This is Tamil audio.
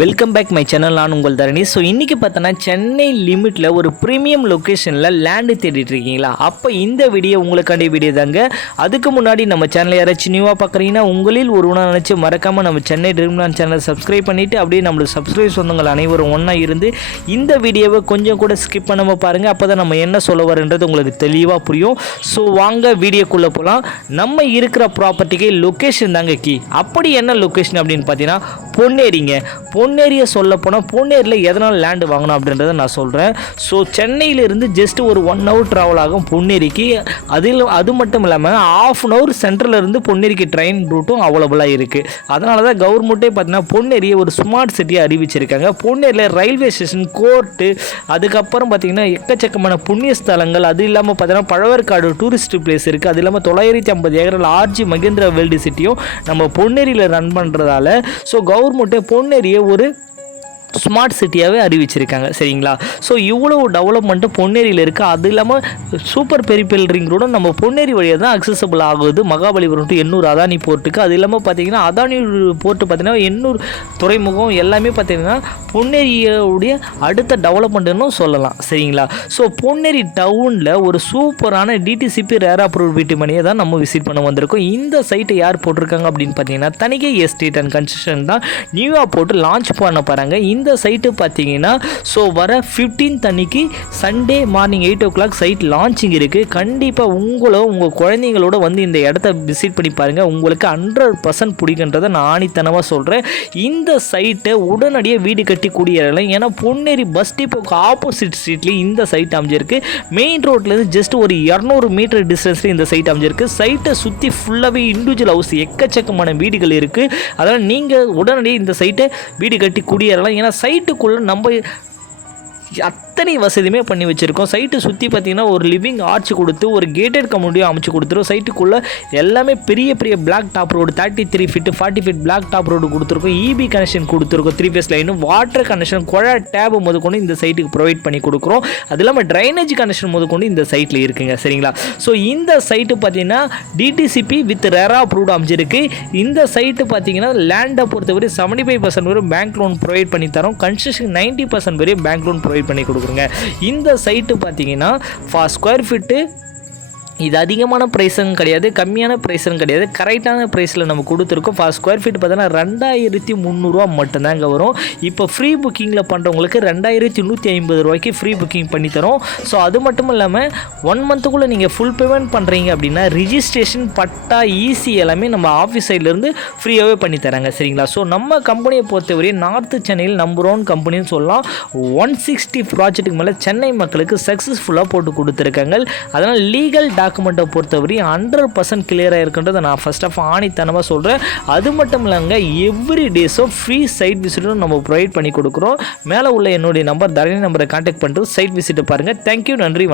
Welcome back my channel. நான் உங்கள் தரணி. ஸோ இன்றைக்கி பார்த்தோன்னா சென்னை லிமிட்டில் ஒரு ப்ரீமியம் லொக்கேஷனில் லேண்டு தேடிட்டு இருக்கீங்களா? அப்போ இந்த வீடியோ உங்களுக்காண்டி வீடியோ தாங்க. அதுக்கு முன்னாடி நம்ம சேனலை யாராச்சும் நியூவாக பார்க்குறீங்கன்னா உங்களில் ஒருவனாக நினச்சி மறக்காமல் நம்ம சென்னை ட்ரீம்லாண்ட் சேனலை சப்ஸ்கிரைப் பண்ணிவிட்டு அப்படியே நம்மளுக்கு சப்ஸ்கிரைப் சொந்தங்கள் அனைவரும் ஒன்றா இருந்து இந்த வீடியோவை கொஞ்சம் கூட ஸ்கிப் பண்ணாமல் பாருங்கள். அப்போ தான் நம்ம என்ன சொல்ல வரன்றது உங்களுக்கு தெளிவாக புரியும். ஸோ வாங்க வீடியோக்குள்ளே போகலாம். நம்ம இருக்கிற ப்ராப்பர்ட்டிக்கு லொக்கேஷன் தாங்க கீ. அப்படி என்ன லொக்கேஷன் அப்படின்னு பார்த்தீங்கன்னா பொன்னேரிங்க. பொன்னேரியை சொல்ல போனால் பொன்னேரியில் எதனால் லேண்டு வாங்கணும் அப்படின்றத நான் சொல்கிறேன். ஸோ சென்னையிலேருந்து ஜஸ்ட் ஒரு 1 hour ட்ராவல் ஆகும் பொன்னேரிக்கு. அது மட்டும் இல்லாமல் ½ hour சென்ட்ரலேருந்து பொன்னேரிக்கு ட்ரெயின் ரூட்டும் அவைலபிளாக இருக்குது. அதனால தான் கவர்மெண்ட்டே பார்த்தீங்கன்னா பொன்னேரியை ஒரு ஸ்மார்ட் சிட்டியை அறிவிச்சிருக்காங்க. பொன்னேரியில் ரயில்வே ஸ்டேஷன், கோர்ட்டு, அதுக்கப்புறம் பார்த்திங்கன்னா எக்கச்சக்கமான புண்ணிய ஸ்தலங்கள், அது இல்லாமல் பார்த்தீங்கன்னா பழவேற்காடு டூரிஸ்ட் பிளேஸ் இருக்குது. அது இல்லாமல் 950 ஏக்கரில் ஆர்ஜி மகேந்திரா வேர்ல்டு சிட்டியும் நம்ம பொன்னேரியில் ரன் பண்ணுறதால ஸோ கவர்மெண்ட்டே பொன்னேரியை ஒரு ஸ்மார்ட் சிட்டியாகவே அறிவிச்சிருக்காங்க. சரிங்களா? ஸோ இவ்வளோ டெவலப்மெண்ட்டு பொன்னேரியில் இருக்குது. அது இல்லாமல் சூப்பர் பெரிபெல் ரிங் ரோடும் நம்ம பொன்னேரி வழியாக தான் அக்சசபிள் ஆகுது மகாபலிபுரம் டு எண்ணூர் அதானி போர்ட்டுக்கு. அது இல்லாமல் பார்த்தீங்கன்னா அதானி போர்ட்டு பார்த்தீங்கன்னா எண்ணூர் துறைமுகம் எல்லாமே பார்த்தீங்கன்னா பொன்னேரியோடைய அடுத்த டெவலப்மெண்ட்டுன்னு சொல்லலாம். சரிங்களா? ஸோ பொன்னேரி டவுனில் ஒரு சூப்பரான டிடிசிபி ரேர் அப்ரூவ்ட் வீட்டு மணியை தான் நம்ம விசிட் பண்ண வந்திருக்கோம். இந்த சைட்டை யார் போட்டிருக்காங்க அப்படின்னு பார்த்தீங்கன்னா தனிகை எஸ்டேட் அண்ட் கன்ஸ்ட்ரக்ஷன் தான் நியூவாக போட்டு லான்ச் பண்ண போகிறாங்க. இந்த சைட்டு பார்த்தீங்கன்னா ஸோ வர 15th அன்னைக்கு Sunday morning 8 o'clock side launching இருக்குது. கண்டிப்பாக உங்கள் குழந்தைங்களோட வந்து இந்த இடத்த விசிட் பண்ணி பாருங்கள். உங்களுக்கு 100% பிடிக்குன்றதை நான் ஆணித்தனமாக சொல்கிறேன். இந்த சைட்டை உடனடியாக வீடு கட்டி குடியேறலாம். ஏன்னா பொன்னேரி பஸ் டிப்போக்கு ஆப்போசிட் ஸ்ட்ரீட்லேயும் இந்த சைட் அமைஞ்சிருக்கு. மெயின் ரோட்லேருந்து ஜஸ்ட் ஒரு 200 மீட்டர் டிஸ்டன்ஸில் இந்த சைட் அமைஞ்சிருக்கு. சைட்டை சுற்றி ஃபுல்லாகவே இண்டிவிஜுவல் ஹவுஸ் எக்கச்சக்கமான வீடுகள் இருக்குது. அதனால் நீங்கள் உடனடியாக இந்த சைட்டை வீடு கட்டி குடியேறலாம். ஏன்னா சைட்டுக்குள்ளே நம்ம அத்தனை வசதியுமே பண்ணி வச்சுருக்கோம். சைட்டு சுற்றி பார்த்திங்கன்னா ஒரு லிவிங் ஆர்ச் கொடுத்து ஒரு கேட்டட் கம்யூனிட்டியும் அமைச்சு கொடுத்துரும். சைட்டுக்குள்ளே எல்லாமே பெரிய பெரிய black top road 33 feet 40 feet black top road கொடுத்துருக்கோம். இபி கனெக்ஷன் கொடுத்துருக்கோம். 3 phase லைனும் வாட்டர் கனெக்ஷன் குழா டேப் முதற்கொண்டு இந்த சைட்டுக்கு ப்ரொவைட் பண்ணி கொடுக்குறோம். அது இல்லாமல் ட்ரைனேஜ் கனெக்ஷன் முதற்கொண்டு இந்த சைட்டில் இருக்குங்க. சரிங்களா? ஸோ இந்த சைட்டு பார்த்திங்கன்னா டிடிசிபி வித் ரேரா அப்ரூவ்டு அமைச்சிருக்கு. இந்த சைட்டு பார்த்திங்கன்னா லேண்டை பொறுத்தவரை 75% வரை பேங்க் லோன் ப்ரொவைட் பண்ணி தரோம். கன்ஸ்ட்ரக்ஷன் 90% வரை பேங்க் லோன் ப்ரொவைட் பண்ணி கொடுக்குறோங்க. இந்த சைட்டு பார்த்தீங்கன்னா ஸ்கொயர் ஃபீட்டு இது அதிகமான ப்ரைஸும் கிடையாது, கம்மியான ப்ரைஸும் கிடையாது, கரெக்டான ப்ரைஸில் நம்ம கொடுத்துருக்கோம். ஸ்கொயர் ஃபீட் பார்த்தீங்கன்னா 2300 மட்டும்தாங்க வரும். இப்போ ஃப்ரீ புக்கிங்கில் பண்ணுறவங்களுக்கு 2150 ரூபாய்க்கு ஃப்ரீ புக்கிங் பண்ணித்தரோம். ஸோ அது மட்டும் இல்லாமல் 1 monthக்குள்ளே நீங்கள் ஃபுல் பேமெண்ட் பண்ணுறீங்க அப்படின்னா ரிஜிஸ்ட்ரேஷன், பட்டா, ஈசி எல்லாமே நம்ம ஆஃபீஸ் சைட்லேருந்து ஃப்ரீயாகவே பண்ணித்தராங்க. சரிங்களா? ஸோ நம்ம கம்பெனியை பொறுத்தவரை நார்த்து சென்னையில் நம்பர் 1 கம்பெனின்னு சொல்லலாம். 160 ப்ராஜெக்ட்டுக்கு மேலே சென்னை மக்களுக்கு சக்ஸஸ்ஃபுல்லாக போட்டு கொடுத்துருக்காங்க. அதனால் லீகல் டாக்குமெண்ட்டை பொறுத்தவரை 100% கிளியராக இருக்குன்றதை நான் ஃபர்ஸ்ட் ஆஃப் ஆணித்தனமாக சொல்கிறேன். அது மட்டும் இல்லைங்க, எவ்ரி டேஸும் ஃப்ரீ சைட் விசிட்டும் நம்ம ப்ரொவைட் பண்ணி கொடுக்குறோம். மேலே உள்ள என்னுடைய நம்பர் தரணி நம்பரை கான்டாக்ட் பண்ணிட்டு சைட் விசிட்டை பாருங்கள். தேங்க்யூ, நன்றி.